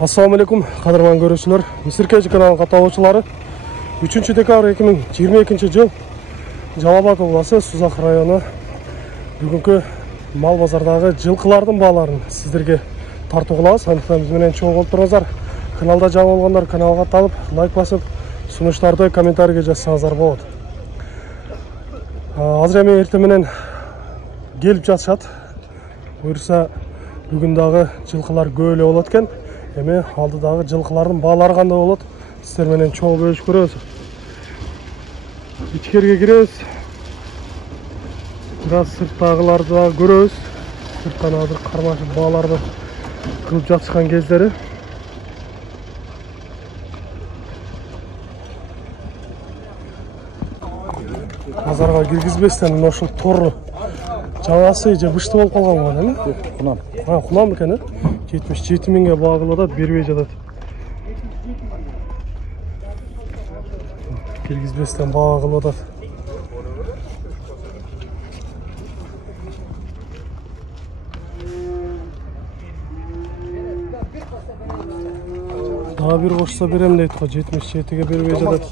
Assalamu alaikum, qadrman görüşçüler. Misirkeci kanalının katılımcıları. 3 dekabr 2022 жыл Жалал-Абад облысы Сузак районы бүгінгі мал базардағы жылқылардың бағаларын сіздерге тарту қыламыз. Андықтан бізбенен чоң болып тұрыңыздар. Каналда жаңа болғандар каналға талып, лайк басып, сұныштарды комментарийге жазсаңыздар болады. Азыр эми эртең келіп жатышат. Буюрса бүгүндагы жылқылар көп эле болот экен. Эми алдыдагы жылқылардын баалары кандай болот? Сіздер менен чоң бөлүшүп көрөбүз. İçkeriye gireriz. Biraz sırttagыларды да көрөбүз. Сырттан азыр кармашып бааларды кылып жатышкан кездери. Базарга киргизбестен ошол тору жаңасы же бышты болуп калган го, эми? Кунам. Кунам экен, 77 миңге баа кылып бербей жатат. Киргизбестен баа кылып атат. Daha bir koşsa berem deydi, 77'ge berбей жатат.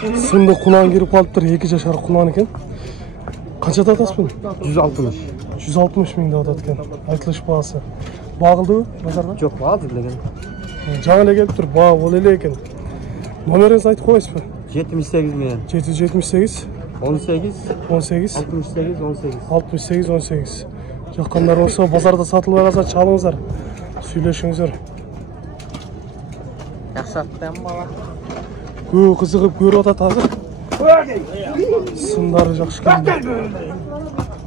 Сынды кунан кирип калыптыр, 2 жашар кунан экен. Канчада атасыз? 160. 160 миң деп атат экен. Айтылыш баасы. Багылдыбы базарда? Жок, багылды эле. Жаңа эле келип тур, баа бол эле экен. Номериңизди айтып коесузбу? 78 менен. 778 18 18 68 18 68 18. Жаккандар болсо базарда сатылып калса чалыңыздар. Сүйлөшүңүздөр. Жакшы аттан бала. Көп кызыгып көрүп атат азыр. Сындары жакшы келди.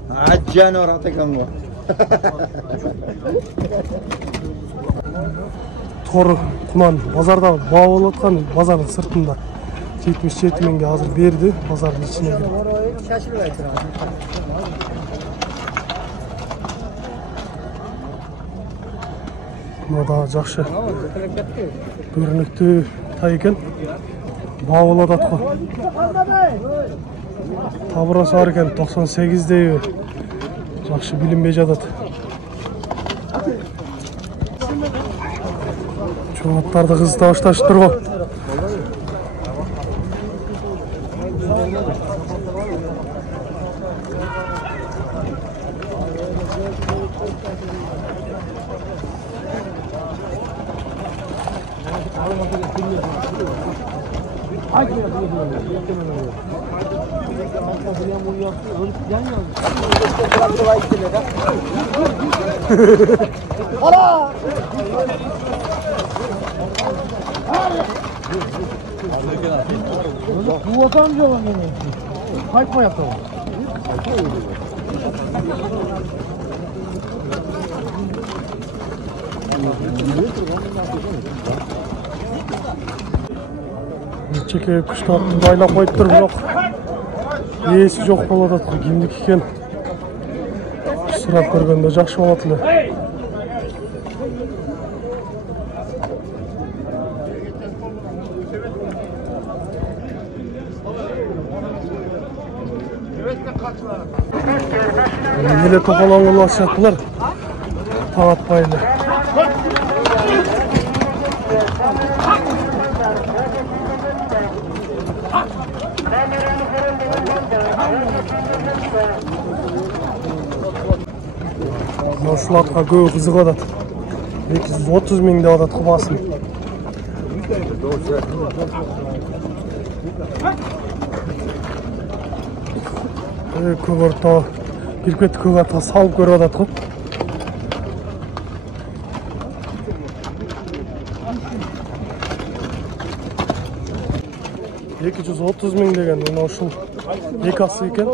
Ажжанор атакан бу. Тор кунан базарда баа болуп аткан базардын сыртында 77 миңге азыр берди, базардын ичине кирип. Шашылбай турат. Мына жакшы. Көрүнүктүү тай экен. Баа болуп атат го. Табырасы бар экен, 98 дейби. Жакшы билинбей жатат. Чоң аттарды кызыта башташыптыр го. Bu adam yok yine. Kayıp yaptı. Чеке куштарды байлап коюптур, бирок ээси жок болуп атат. Кимдики экен? Сурап көргөндө жакшы болот эле. Эле тополоңго башат булар. Таң атпай эле. Ушул атка көп кызыгып атат. 230 миң деп атат кубасын. Көк орто кирип кетти, көк атка салып көрүп атат го. $230 миң деген, мына ушул эки асы экен.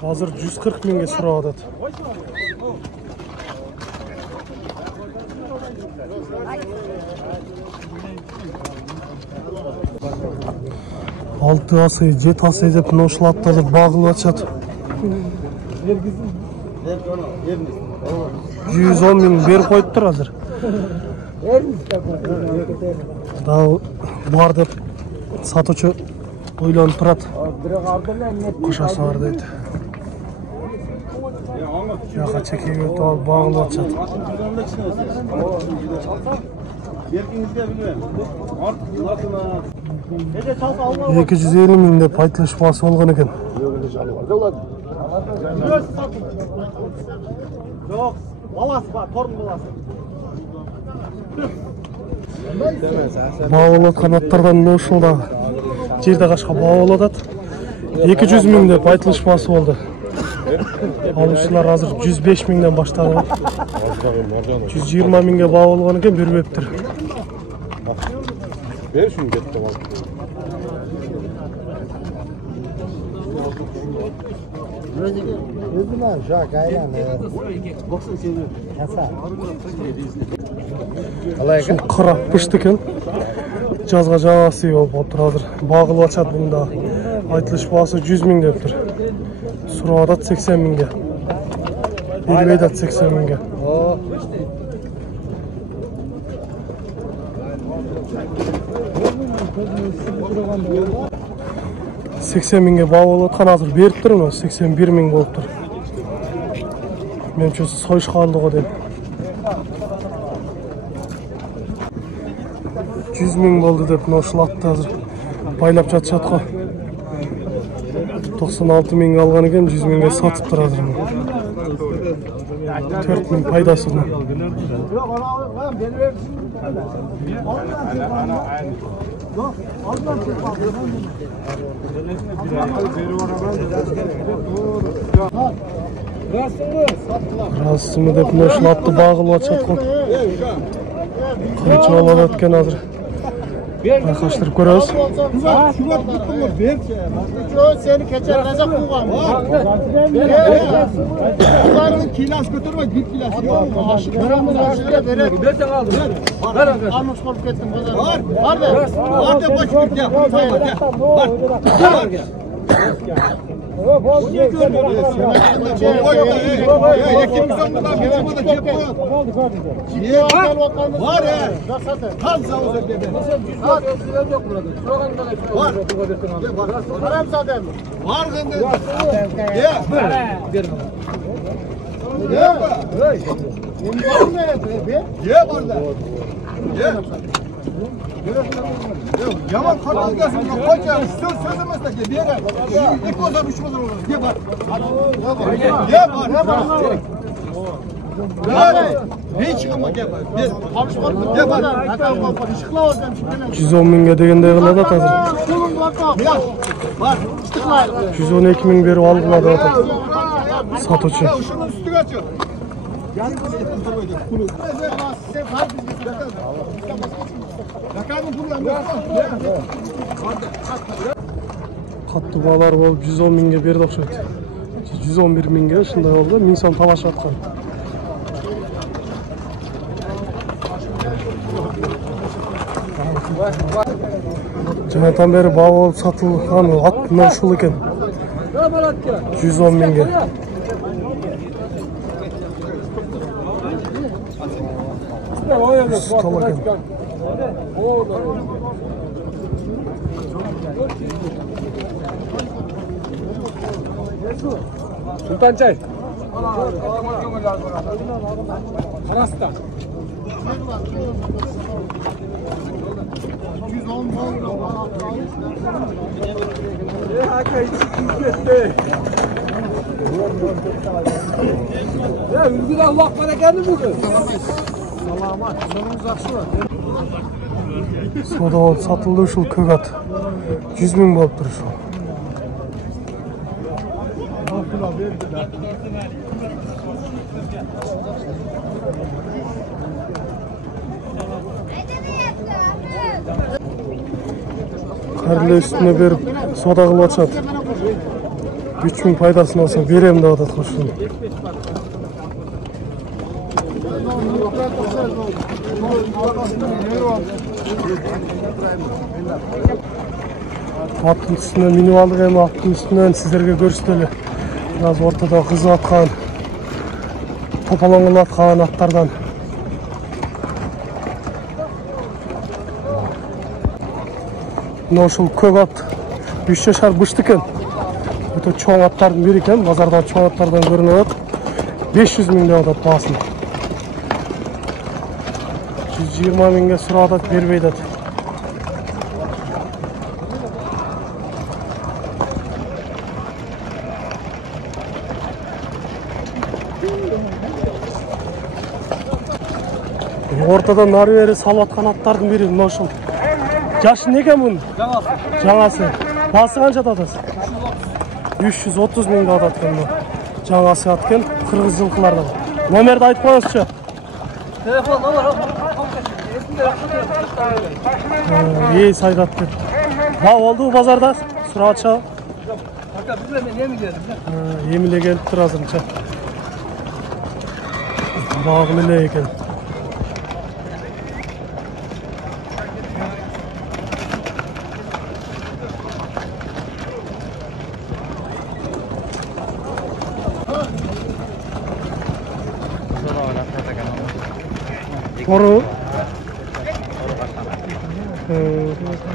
Азыр 140 миңге сурап атат. Алты асы, 7 асы деп мына ушул аттарды багылып атышат. 110 миң берип коюптур азыр. Да бар деп сатуучу ойлонуп турат. Кошасы бар дейт. Яқа чекеге өтіп алып бағылып атшады. Еркіңізге білмеймін. Артық 250 мың деп айтылыш басы болған екен. Жоқ, баласы бар, торын баласы. Бағылып атқан аттардан ошылдағы жерде қашқа бағылып атады. 200 мың деп айтылыш басы болды. Алушылар азыр 105 мыңнан баштады. 120 мыңға бағылған екен, бербептір. Ver şunu get de bak. Özüme şak aylan. Boksun seviyor. Kasa. Şu қырап пішті екен. Жазға жағасы болып отыр азыр. Бағылып атшады бұнда. Айтылыш басы 100 мың деп тұр. Сұрап атады 80 мыңға. Бербейді 80 мыңға. 80 мыңға бағылып атқан азыр беріп тұр, 81 мың болып тұр. Мен чөз сойыш қалды ғой деп. 100 мың болды деп ошылатты азыр. Байлап жатшат қой. 96 мыңға алған екен, 100 мыңға сатып тұр азыр. 4 мың пайдасы бұны. Расымы деп ошылатты бағылып атшат қой. Қанша алып өткен азыр. Байқаштырып көрөз. Seni keçerleyecek buğam. Bunların kilas götürme, git kilas. Paramız aşırıya verir. Nereden aldın? Almış olup gittim. Var. Var da. Var da boş git ya. Var. Var ya. Tam sağ olsun dedi. Var. Param zaten. Var gönde. Ya. Ya burada. Ya. Yaman kartal gelsin. Koca sözümüzde ki bir yere. İlk bozar, üç bozar olur. Ya var. Ya var. Hiç çıkma gel. Ya var. 110 мыңға дегенде қылады қазір. Var. 112 мың беріп алғылады атады. Сатушы. Şunun üstüne açıyor. Қатты балар болып 110 мыңға берді оқшайды. 111 мыңға шындай болды. 1000 сом талаш атқан. Жаңадан бері бау болып сатылған ат ошыл екен. 110 мыңға. Стол екен. Sultançay. Karasta. 210 Ya ülgün Allah bana geldi bugün. Salamat. Sonumuz akşı var. Сода болып сатылды ушул көк ат. 100 мың болып тұр ушул. Қарлы үстіне беріп сода қылып атшады. 3 мың пайдасын алса берем деп атат қошын. Аттың үстінен миніп алдық әмі аттың үстінен сіздерге көрсетелі. Biraz ортада қызып атқан, топалаңын атқан аттардан. Ошол көк ат 3 жашар бышты екен. Өте чоң аттардың бири екен, базардан чоң аттардан көрініп атат. 500 ming деп атат басын. 120 mingге сұрап атат, бербей атат. Ортадан нары бері салып атқан аттардың бері мынау ушул. Жашы не екен бұның? Жаңасы. Басы қанша атасыз? 330 ming деп атат екен. Жаңасы аткен қырғыз жылқылардан. Номерді айтып қойыңызшы. Telefon olur. Ей сайдап кет. Ба oldu базарда? Сұратша. Aka bizle ben yemi geldim. Еміле келіп тұр азырынша. Бағылы екен. Toru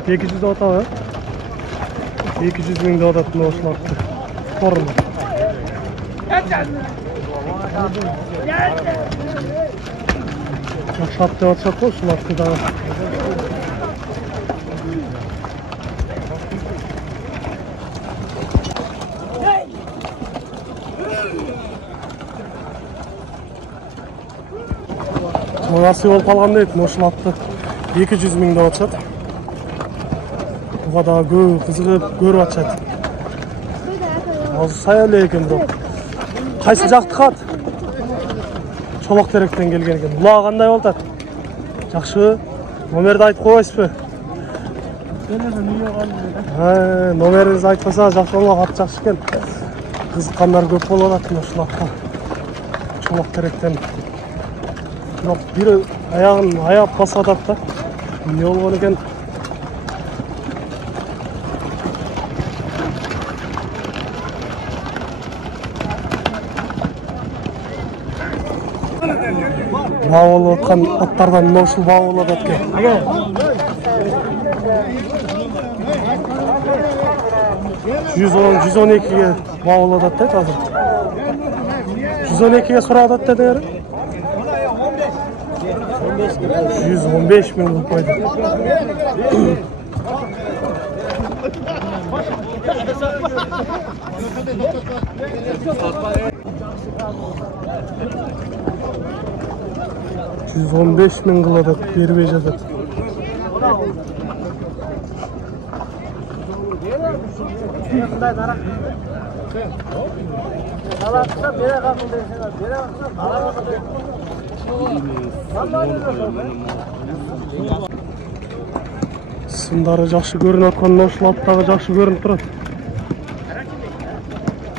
200 ата, 200 ming de adat noşlattı. Toru mu? Şaptı atsak o şulattı daha. Nasıl ol kalgan deyip noşlattı. 200 ming de atacak. Buga da kızıgıp görüp atacak. Az sayılı eken bro. Kaysı jaktı kat? Çolak terekten gelgen eken. Ulağı qanday oldu? Жақшы. Номерді айтып қойсыз бе? Номеріңізді айтпаса жақсы олақ ат жақсы екен. Қызыққандар көп болады ошылаққа. Çolak теректен. Biri аяғын басып атады да. Не болған екен? Бау болып отқан аттардан ноушыл бау болады әтке. 112-ге бау болады әтті қазір. 112-ге сұра атады дедіңер? 115 ming болып қойды. $115 ming қылады, бербей жатады. Сымдары жақшы көрініп атқан ошыл аттағы жақшы көрініп тұрады.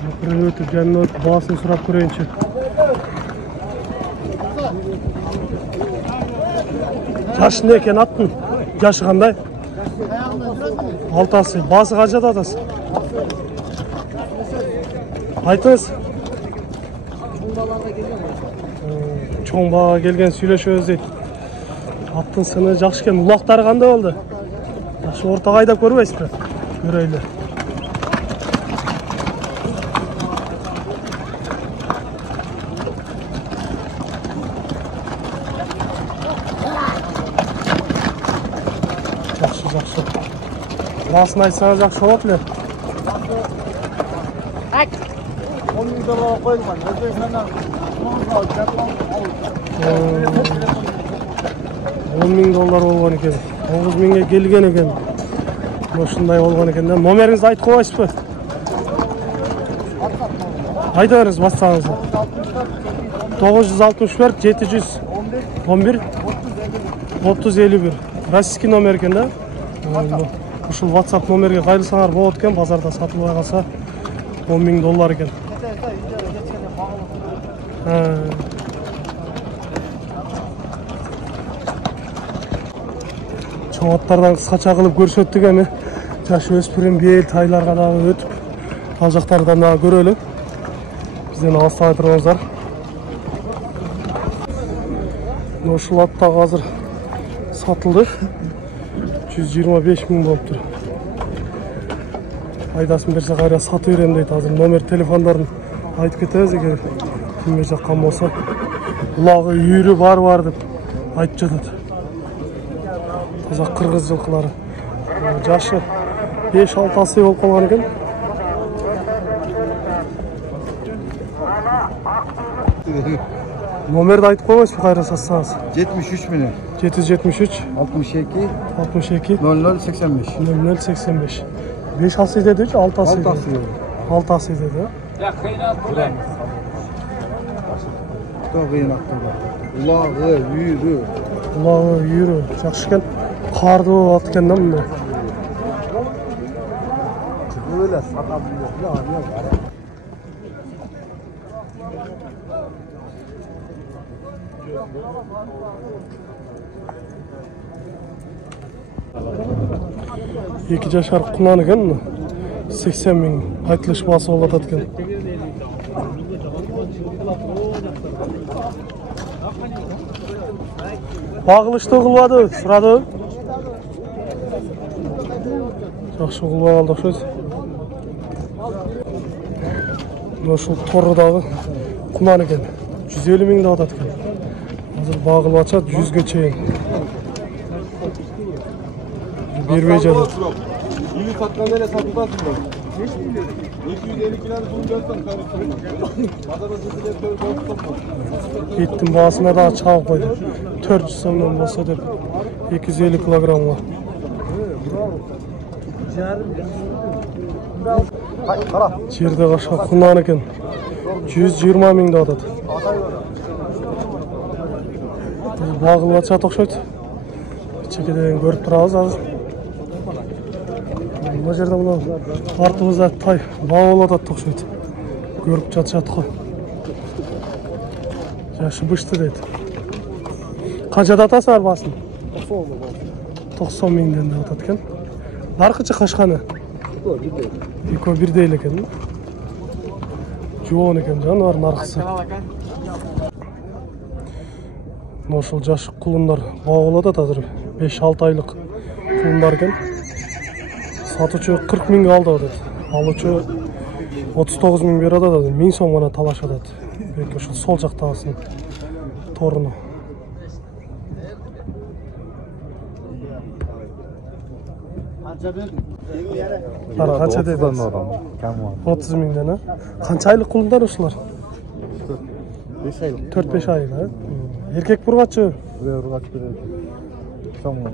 Ақыры өтіп, жанына өтіп, басын сұрап көрейінші. Жашы не екен аттың? Жашы қандай? Алтасы. Басы қанша атасы? Айтыңыз. Чоң баға келген сөйлешөз дейді. Аттың сыны жақшы екен. Улақтары қандай болды? Жақшы ортаға айдап көрмейсіз бе? Көрейлі. Жақсы. Басын айтсаңыз жақсы болады ле? $10 қойылған. $10 болған екен. 9 mingге келген екен. Осындай болған екен. Номеріңізді айтып қойсыз бе? Айтыңыз бастаңыз. 964 711 3051. Российский номер екен да? Ушул WhatsApp номерге қайырсаңар болады екен, базарда сатылып қалса $10 екен. Чоң аттардан қысқаша қылып көрсеттік әме. Жаш өспірім бел тайларға дағы өтіп, ал жақтардан дағы көрелі. Бізден алыстан айтырыңыздар. Ошыл атта қазір сатылды. 125 ming болып тұр. Айдасын берсе қайра сату берем дейді. Азыр номер телефондарын айтып кетеміз егер Кімге жаққан болса, бұлағы үйірі бар деп айтып жатады. Таза қырғыз жылқылары. Жашы 5-6 асый болып қалған екен. Номерді айтып қоймайсыз, қайра сатсаңыз. 73 milyon. 773 62 62 00 85. 0085. 5 асый dedi, 6 asый dedi. 6 asый dedi. Çok iyi naktılar. Ulağı, yürü. Бұлағы үйірі жақшы екен. Қарды болып атқан да мұнда. Öyle satabiliyor. Екі жашар құнан екен. 80 мың айтылыш басы болып атады екен. Бағылышты қылбады, сұрады. Жақшы қылбай алды өшіз. Ношыл торыдағы құнан екен. 150 мыңды атады екен. Hazır бағылып атшады 100-ге чейін. Бербей жатады. Yeni satkan nereye satılarsın mı? 250 kilo bunu görsen karıştırma. Adamın sesine söyle. Еттің басына да чағып қойды. 400 сомнан болса деп 250 килограмға. Жерде қашқа құнан екен. 120 мыңды атады. Бағылып атшады оқшайды. Чекеден көріп тұрамыз азыр. Бұл жерде мұны артымызда тай бауыл атады оқшайды. Көріп жатшады қой. Жашы бұшты дейді. Қаншада атасы арбасын? 90 мыңден де атады екен. Нарқычы қашқаны? Еко бірдейл екен. Жоғын екен жануар нарқысы. Ношыл жашы құлындар бауыл атады азыр. 5-6 айлық құлындар екен. Сатучы 40 мыңға алды атады. Алучы 39 мың бер атады. 1000 сом ғана талаш атады. Belki şu sol жақтағысын торыны. Қанша дедіңіз? 30 мыңдан, а? Қанша айлық құлындар ұшылар? 4-5 айлық, еркек бұрғачы?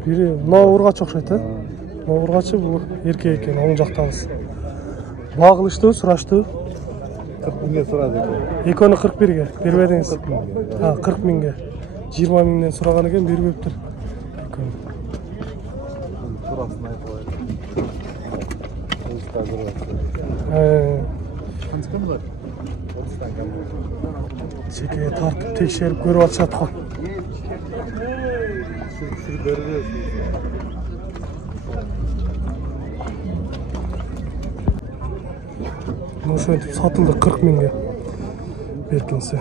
Бірі, мынау ұрғач оқшайды, мынау ұрғачы бұл еркек екен, оң жақтағыз. Бағылышты, сұрашты? 40 mingga so'radi. Ekoni 41ga bermadingiz. Ha, 40 mingga. 20 mingdan so'ragan ekan, berib o'ptir. Ekoni. So'rasini aytib qo'ydi. Qancha kam bor? 30 dan kam. Chekkaga tortib tekshirib ko'rib olishadi qo'y. Tushirib beramiz. Şöyle satıldı 40 mingga berkinse.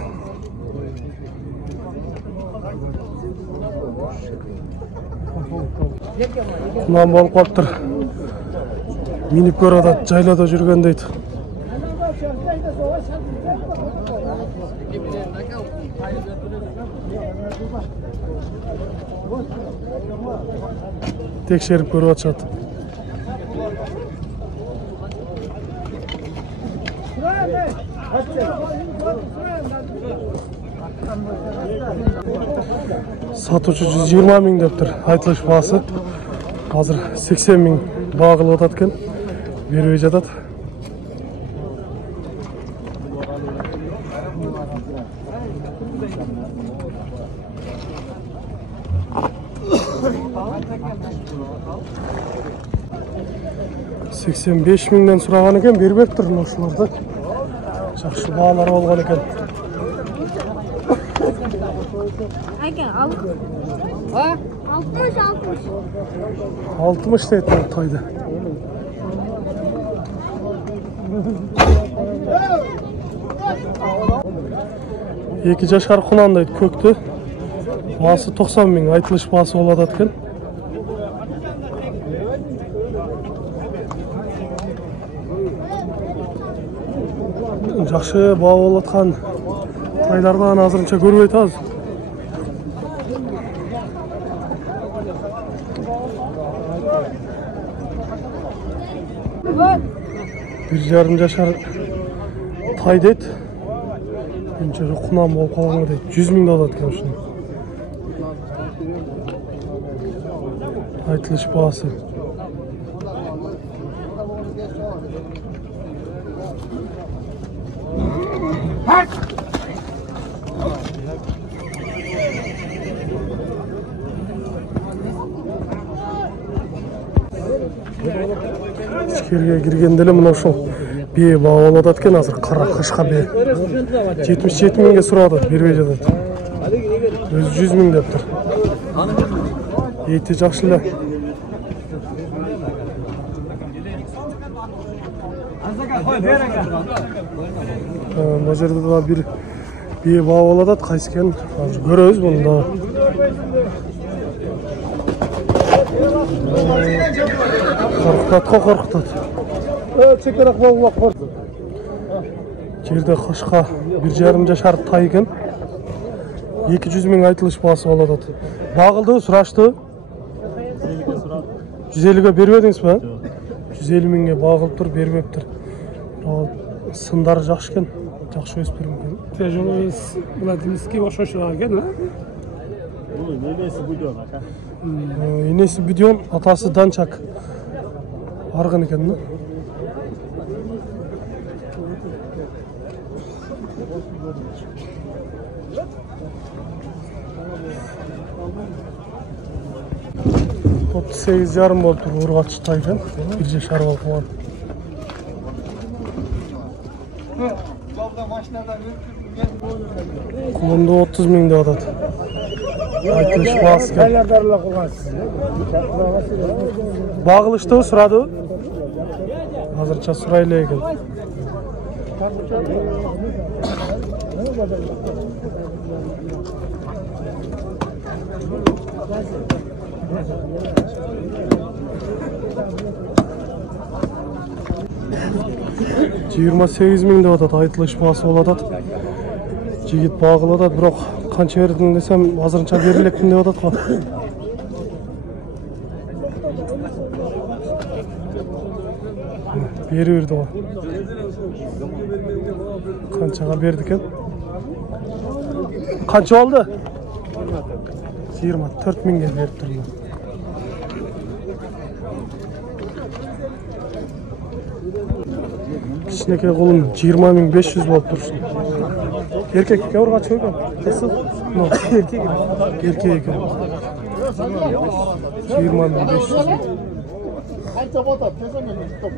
Құнан болып қалыптыр. Миніп көреді, жайлада жүрген дейді. Tekşerip көріп atışады. Satучы 120 мың дептір. Айтылыш басы. Қазір 80 мың бағылып атады екен. Бербей жатады. $85 мыңдан сұраған екен, бербеп тұр осыларды. Жақсы бағалар болған екен. Ayken al. Ha? 60. 60 dedi toyda. Екі жашар құнандайды көкті. Басы 90 мың, айтылыш басы болады екен. Жақшы бау болатқан Taylardan azırınça görüp aytабыз. Bir жарым жашар тай дейт. Bunca kunam bolup kalганга дейт. 100 000 da alат eкен ушуну. Айтылыш баасы. İçkeriye girgende эле мына ошол бие багып атат экен азыр кара кышка бие. 77 000 сурады, бербей жатат. Өзү 100 000 дептир. Эти жакшы эле. Мына жерде да бир бие багып атат, кайсы экенин азыр көрөбүз муну да. Korkutat. Çekerek bak. Жерде кышка 1,5 жашар тай экен. 200 000 айтылыш баасы болуп атат. Багылды, сурашты. 150ге бербедиңиз ба? 150 000ге багылыптыр, бербептир. Сындары жакшы экен. Жакшы өспүрүм экен. Тежолоис Владимирский ошошуга экен, а? Бул ненеси Будён, ака. Энеси Будён, атасы Данчак. Арган экен, да? Top 8,5 болуп туруп ургач тай экен. 1 жашар болуп калган. Кулунду 30 000 деп атат. Айтылыш баасы экен. Багылышты сурады. Азырча сурай эле экен. Жыйырма 8 000 деп атат, айтылыш баасы болуп атат. Жигит багылып атат, бирок канча бердиң десем, азырынча бере элекмин деп атат го. Бери берди го. Канчага берди экен? Канча болду? 24 000ге берип турмун. Кичинекей кулун 20 500 болуп турушун. Эркекке ургач экен. Кысыл. Но эркек экен. 20 500. Канча болот? Теземе топ.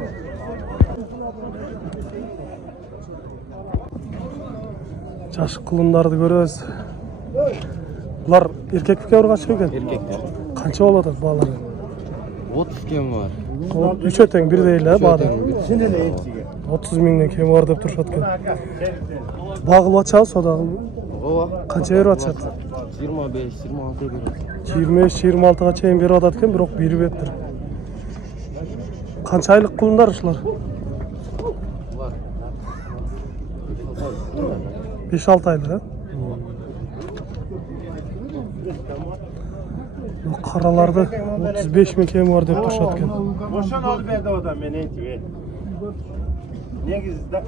Жаш кулундарды көрөбүз. Булар эркекке ургач экен. Erkekler. Канча болот атат баалар? 30 кем var. Üçe тең бирдей эле баады. 30 000ден кем бар деп турушат экен. Багылып атчабы содагы? Ова. Канча берип атышат? 25-26 берет. 25-26га чейин берип атат экен, бирок бербептир. Канча айлык кулундар ушулар? Var. 5-6 айлык, а? Караларды 35 000 кем бар деп турушат экен. Ошон алып берди одан мен айтып. Негизде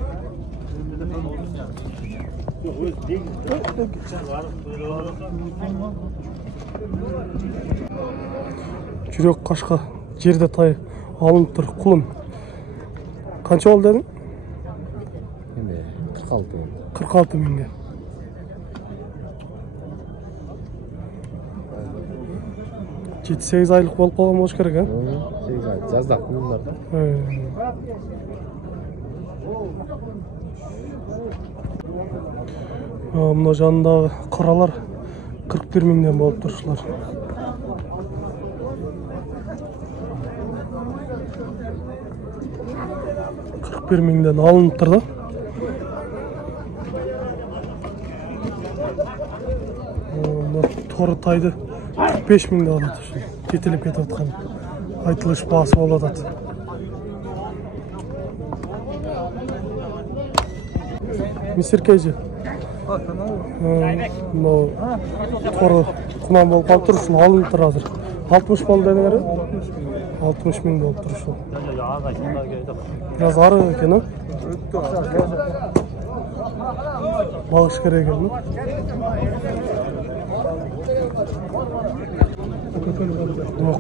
Жүрөк кашка жерде тай алыныптыр, кулун. Канча болду дедиң? Эме 46. 46 000ге. Жети 8 айлык болуп калган болуш керек, а? 8 ay. Жазда кулундар. Мына жанындагы каралар 41 000ден болуп турушулар. $41 000ден алыныптыр да. Торы тайды 45 000 алат ушул. Кетилип кетип аткан. Айтылыш баасы болуп атат. Мисиркейжи. Mынау торы құнан болып қалып тұр, ушул алынып тұр азыр. 60 болды деңер? 60 миң болып тұр ушул. Biraz ары екен, а? Бағыш керек екен,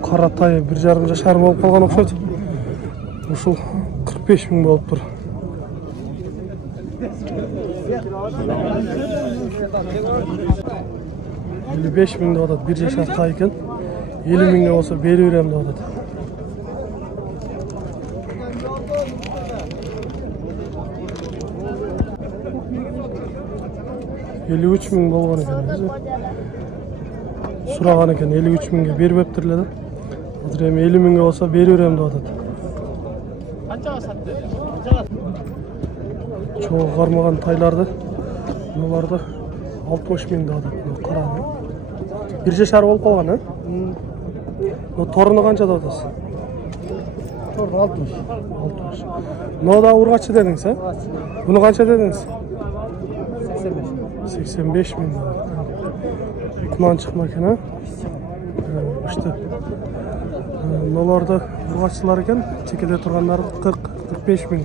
қара тай 1,5 жашар болып қалған ұқсайды. Ушул 45 миң болып тұр. 55 миң деп атат, 1 жашар тай екен. 50 миңге болса бере берем деп атат. $53 миң болған екен. Сұраған екен, 53 миңге беріп өптірледі. Қазір 50 миңге болса бере берем деп атат. Çoğu қармаған тайларды, мыналарды 60 миң деп атат. Қараны. 1 жашар болып қалған, торыны қанша деп атасыз? Торыны 60. 60. Мынау да урғачы дедіңіз, Бұны қанша дедіңіз? 85 миң. Құнан шықма екен, İşte мыналарды урғачылар екен, чекеде тұрғандары 40-45 миң.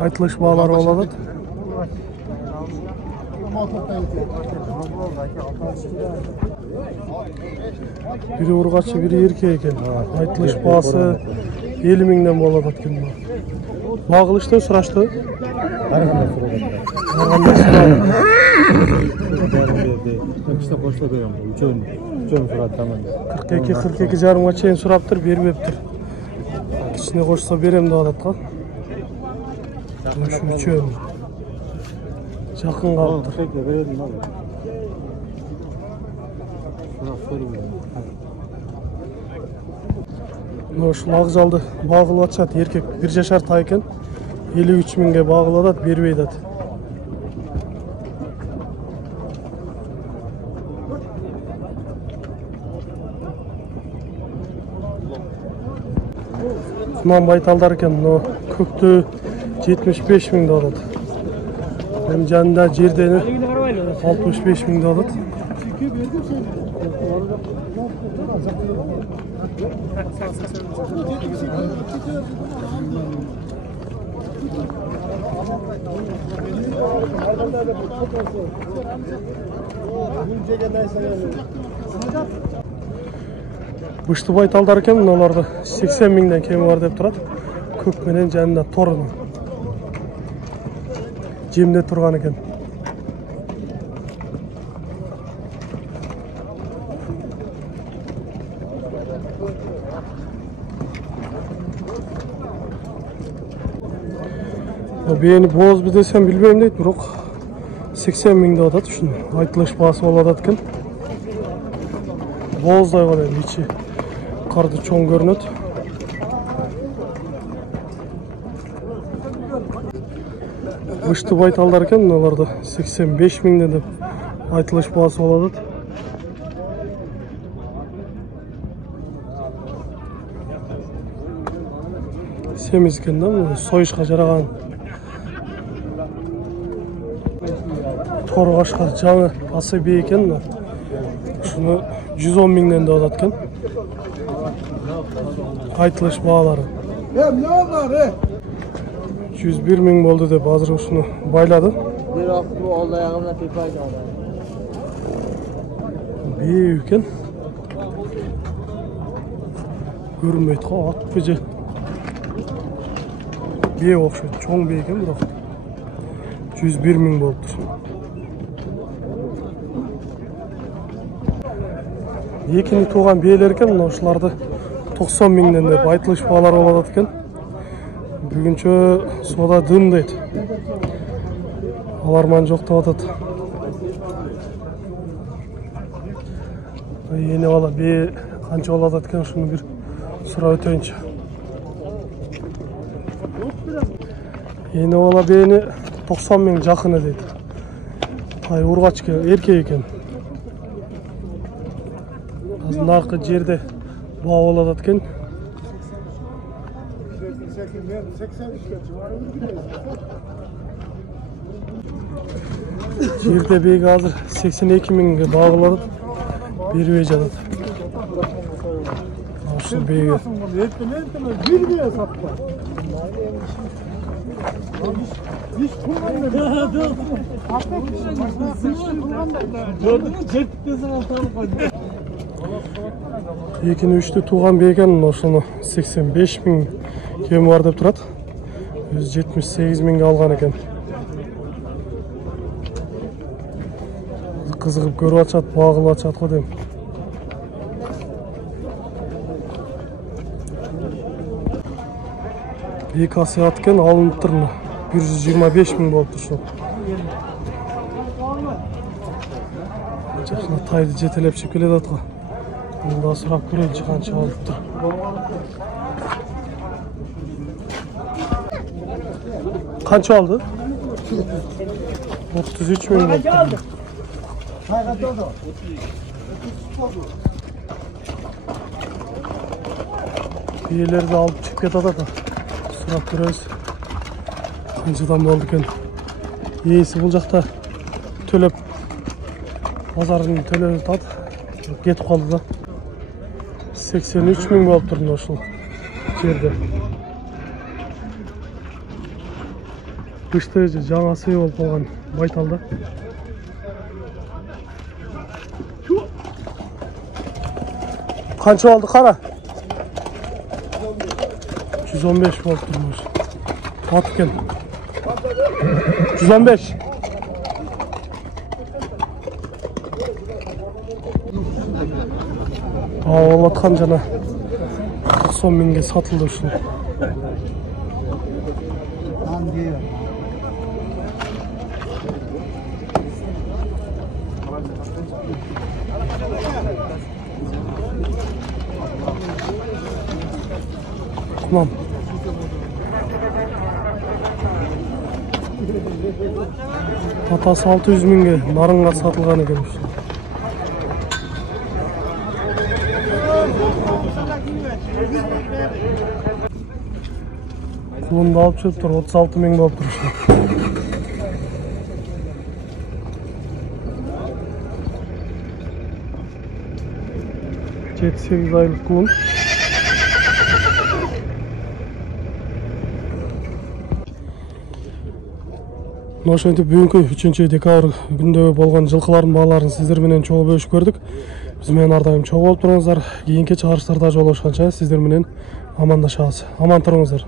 Айтылыш бағалары болады. Biri urgaçı, biri erkeği eкен. Айтылыш бағасы 50 миңден болады екен. Бағылышты, сұраштı. Арғанда сұрады. Арғанда сұрады. İşte koşta koyuyorum. Üçön sұрады таман. 42 жарымға чейін сұраптыр, бермептір. Кішіне қошса берем деп атат. Üçön. Жақын қалыптыр. Ушул ақжалды бағылып атышат, еркек 1 жашар тай екен. 53 миңге бағылып атат, бербейді. Құнан байталдар екен, көкті 75 миң деп атат. Hem жанында жердені 65 миң деп атат. Бышты байталдар екен, мыналарды 80 миңден кем бар деп тұрады. Көк менен жанында торыны. Жемде тұрған екен. Бейіні боз бір десем білбейм дейді, бірақ 80 миң деп атат үшін айтылыш бағасы болады екен. Боздай бар енді, içi қарды чоң көрінеді. Бышты байталдар екен, мыналарды 85 миңден деп айтылыш бағасы болады. Семіз екен да, сойышқа жараған. Торғашқа жаңы асы бей екен. Шыны 110 миңден деп атат екен. Айтылыш бағалары. 101 миң болды деп азыр ушуну байлады. Бей екен. Көрінбейді қа, ат беже. Бей оқшайды, чоң бей екен бірақ. 101 миң болып тұр. Екіні туған бейлер екен, ушыларды 90 миңден деп айтылыш бағалар болады екен. Бүгінчө сода дым дейді. Аларман жоқ деп атат. Ені бала бей қанша болады екен, шуны бір сұра өтейінші. Ені бала бейіні 90 миң жақыны дейді. Тай ургач еркек екен. Нарқы жерде баға болады екен. Жерде бегі азыр 82 миңге бағылады. Бербей жатады. Ошол бегі. Екені үшті туған бекен, ошоны 85 миң кем бар деп турат. Өз 78 миңге алған екен. Қызығып көріп атшат, бағылып атшат қой дейм. Екі асият екен, алынып тұрмы. 125 миң болып тұр шо. Жақына тайды жетелеп шіп келеді атқа. Мұнда сұрап көрелші қанша алып тұр. Қанша алды? 33 миң болып тұр. Биелерді алып çıkıp кетеді ата. Сұрап көресіз. Қаншадан болды екен. Иесі бұл жақта төлеп, базарын төлеп тат. Кетіп қалды да. 83 миң болып тұрды ошол жерде. Кышты жаңа сый болып қалған байталда. Қанша алды қара? 115 болып тұрмыз. Ат екен. 115. Ал атқан жана 90 миңге сатылды үшін. Tamam. Атасы 600 миңге нарынға сатылған екен. Құлынды алып жүріп тұр, 36 миң болып тұр. 7-8 айлық құлын. Ошентип бүгүнкү 3-декабрь күндө болгон жылкылардын бааларын сиздер менен чогуу бөлүшүп көрдүк. Биз менен ар дайым чогуу болуп туруңуздар. Кийинки чыгарыштарда жолугушканча сиздер менен амандашабыз. Аман туруңуздар.